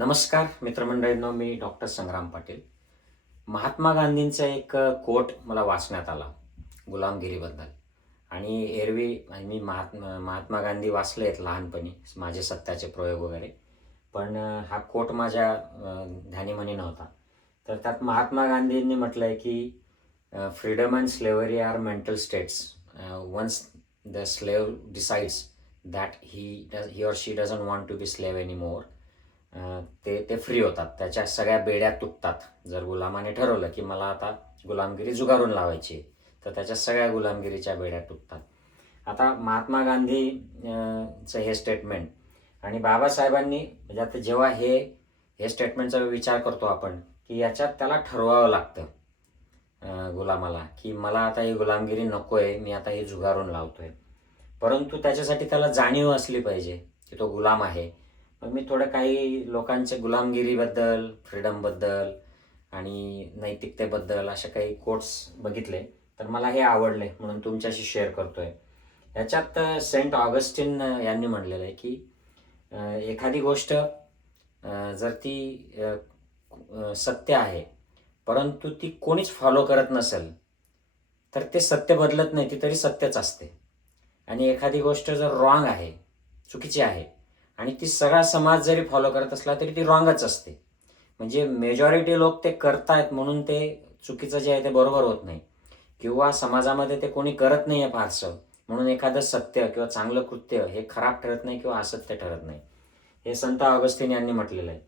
नमस्कार मित्रमंडळींनो, मी डॉक्टर संग्राम पाटील. महात्मा गांधींचा एक कोट मला वाचण्यात आला गुलामगिरीबद्दल. आणि एरवी मी महात्मा गांधी वाचले आहेत लहानपणी, माझे सत्याचे प्रयोग वगैरे. पण हा कोट माझ्या ध्यानीमनी नव्हता. तर त्यात महात्मा गांधींनी म्हटलं आहे की freedom and slavery are mental states. Once the slave decides that he or she doesn't want to be slave any more, ते ते फ्री होतात. त्याच्या सगळ्या बेड्या तुटतात. जर गुलामाने ठरवलं की मला आता गुलामगिरी जुगारून लावायची, तर त्याच्या सगळ्या गुलामगिरीच्या बेड्या तुटतात. आता महात्मा गांधी चं हे स्टेटमेंट आणि बाबासाहेबांनी, म्हणजे आता जेव्हा हे स्टेटमेंटचा विचार करतो आपण, की याच्यात त्याला ठरवावं लागतं गुलामाला, की मला आता ही गुलामगिरी नको आहे, मी आता हे जुगारून लावतोय. परंतु त्याच्यासाठी त्याला जाणीव असली पाहिजे की तो गुलाम आहे. मग मी थोडं काही लोकांचे गुलामगिरीबद्दल, फ्रीडमबद्दल आणि नैतिकतेबद्दल असे काही कोट्स बघितले, तर मला हे आवडले म्हणून तुमच्याशी शेअर करतोय. ह्याच्यात सेंट ऑगस्टिन यांनी म्हणलेलं आहे की एखादी गोष्ट जर ती सत्य आहे, परंतु ती कोणीच फॉलो करत नसेल, तर ते सत्य बदलत नाही, ती तरी सत्यच असते. आणि एखादी गोष्ट जर रॉंग आहे, चुकीची आहे, आणि ती सगळा समाज जरी फॉलो करत असला तरी ती रॉंगच असते. म्हणजे मेजॉरिटी लोक ते करतायत म्हणून ते चुकीचं जे आहे ते बरोबर होत नाही, किंवा समाजामध्ये ते कोणी करत नाही आहे फारसं म्हणून एखादं सत्य किंवा चांगलं कृत्य हे खराब ठरत नाही किंवा असत्य ठरत नाही. हे संत ऑगस्टिन यांनी म्हटलेलं आहे.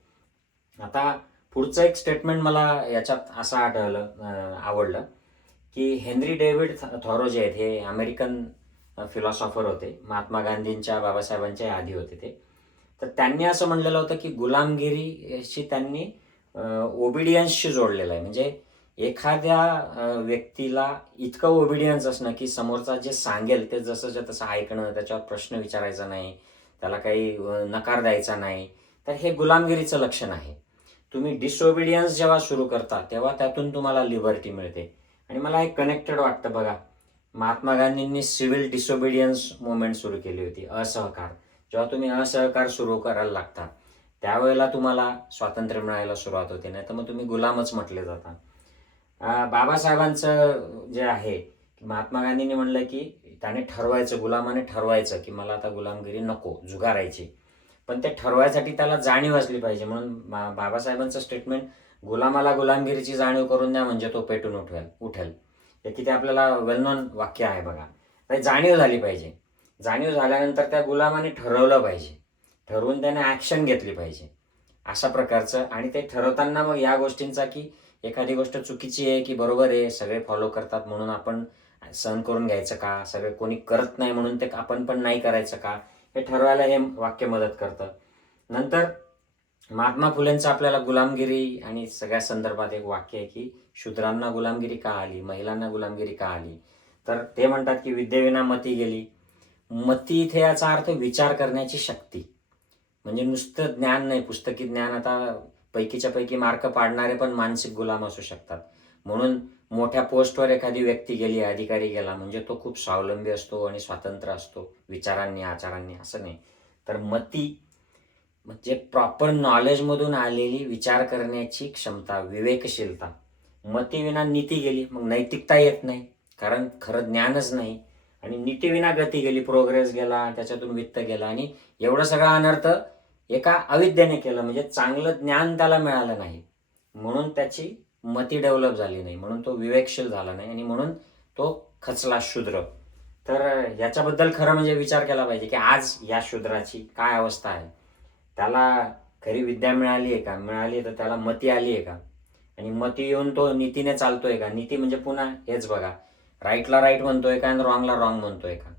आता पुढचं एक स्टेटमेंट मला याच्यात असं आवडलं की हेनरी डेव्हिड थॉरो जे आहेत, हे अमेरिकन फिलॉसॉफर होते. महात्मा गांधींच्या, बाबासाहेबांच्या आधी होते ते. तर त्यांनी असं म्हणलेलं होतं की गुलामगिरीशी त्यांनी ओबिडियन्सशी जोडलेलं आहे. म्हणजे एखाद्या व्यक्तीला इतकं ओबिडियन्स असणं की समोरचा जे सांगेल ते जसंच्या तसं ऐकणं, त्याच्यावर प्रश्न विचारायचा नाही, त्याला काही नकार द्यायचा नाही, तर हे गुलामगिरीचं लक्षण आहे. तुम्ही डिसओबिडियन्स जेव्हा सुरू करता तेव्हा त्यातून तुम्हाला लिबर्टी मिळते. आणि मला एक कनेक्टेड वाटतं बघा, महात्मा गांधींनी सिव्हिल डिसओबिडियन्स मुवमेंट सुरू केली होती, असहकार. जेव्हा तुम्ही असहकार सुरू करायला लागता त्यावेळेला तुम्हाला स्वातंत्र्य मिळायला सुरुवात होते, नाही तर मग तुम्ही गुलामच म्हटले जाता. बाबासाहेबांचं जे आहे, महात्मा गांधींनी म्हणलं की त्याने ठरवायचं, गुलामाने ठरवायचं की मला आता गुलामगिरी नको, जुगारायची. पण ते ठरवायसाठी त्याला जाणीव असली पाहिजे. म्हणून बाबासाहेबांचं स्टेटमेंट, गुलामाला गुलामगिरीची जाणीव करून द्या म्हणजे तो पेटून उठेल. हे किती आपल्याला वेल नोन वाक्य आहे बघा. तर जाणीव झाली पाहिजे. जाणीव झाल्यानंतर त्या गुलामाने ठरवलं पाहिजे, ठरवून त्याने ॲक्शन घेतली पाहिजे, अशा प्रकारचं. आणि ते ठरवताना मग या गोष्टींचा की एखादी गोष्ट चुकीची आहे की बरोबर आहे, सगळे फॉलो करतात म्हणून आपण सहन करून घ्यायचं का, सगळे कोणी करत नाही म्हणून ते आपण पण नाही करायचं का, हे ठरवायला हे वाक्य मदत करतं. नंतर महात्मा फुलेंचं आपल्याला गुलामगिरी आणि सगळ्या संदर्भात एक वाक्य आहे की शूद्रांना गुलामगिरी का आली, महिलांना गुलामगिरी का आली. तर ते म्हणतात की विद्येविना मती गेली. मती इथे याचा अर्थ विचार करण्याची शक्ती. म्हणजे नुसतं ज्ञान नाही, पुस्तकी ज्ञान. आता पैकीच्या पैकी मार्क पाडणारे पण मानसिक गुलाम असू शकतात. म्हणून मोठ्या पोस्टवर एखादी व्यक्ती गेली, अधिकारी गेला म्हणजे तो खूप स्वावलंबी असतो आणि स्वतंत्र असतो विचारांनी, आचारांनी, असं नाही. तर मती म्हणजे प्रॉपर नॉलेजमधून आलेली विचार करण्याची क्षमता, विवेकशीलता. मतीविना नीती गेली, मग नैतिकता येत नाही, कारण खरं ज्ञानच नाही. आणि नीतीविना गती गेली, प्रोग्रेस गेला, त्याच्यातून वित्त गेला, आणि एवढं सगळं अनर्थ एका अविद्येने केलं. म्हणजे चांगलं ज्ञान त्याला मिळालं नाही, म्हणून त्याची मती डेव्हलप झाली नाही, म्हणून तो विवेकशील झाला नाही, आणि म्हणून तो खचला शूद्र. तर याच्याबद्दल खरं म्हणजे विचार केला पाहिजे की आज या शूद्राची काय अवस्था आहे. त्याला खरी विद्या मिळाली आहे का, मिळाली आहे तर त्याला मती आली आहे का, आणि मती येऊन तो नीतीने चालतोय का. नीती म्हणजे पुन्हा हेच बघा, राईटला राईट म्हणतोय का आणि रॉंगला रॉंग म्हणतोय का,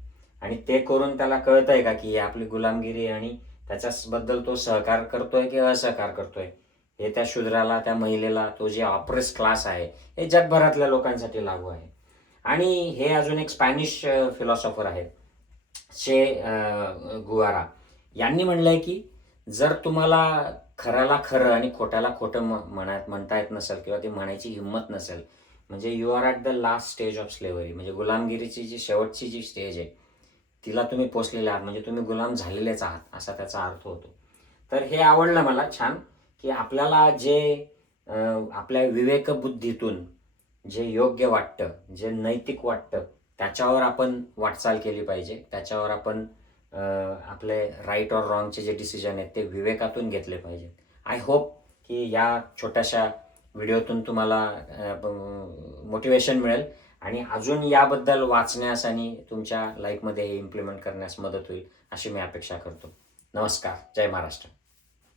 आणि ते करून त्याला कळतंय का की ही आपली गुलामगिरी आणि त्याच्याबद्दल तो सहकार करतोय की असहकार करतोय. हे त्या शूद्राला, त्या महिलेला, तो जे ऑप्रेस क्लास आहे, हे जगभरातल्या लोकांसाठी लागू आहे. आणि हे अजून एक स्पॅनिश फिलॉसॉफर आहेत, चे गुवारा, यांनी म्हणलंय की जर तुम्हाला खऱ्याला खरं आणि खोट्याला खोटं म्हणता येत नसेल किंवा ती म्हणायची हिंमत नसेल, म्हणजे you are at the last stage of slavery. म्हणजे गुलामगिरीची जी शेवटची जी स्टेज आहे तिला तुम्ही पोचलेले आहात, म्हणजे तुम्ही गुलाम झालेलेच आहात, असा त्याचा अर्थ होतो. तर हे आवडलं मला, छान. की आपल्याला जे आपल्या विवेकबुद्धीतून जे योग्य वाटतं, जे नैतिक वाटतं, त्याच्यावर आपण वाटचाल केली पाहिजे. त्याच्यावर आपण आपले राईट और रॉंगचे जे डिसिजन आहेत ते विवेकातून घेतले पाहिजेत. आय होप की या छोट्याशा व्हिडिओतून तुम्हाला मोटिवेशन मिळेल आणि अजून याबद्दल वाचण्यास आणि तुमच्या लाईफमध्ये हे इम्प्लिमेंट करण्यास मदत होईल अशी मी अपेक्षा करतो. नमस्कार. जय महाराष्ट्र.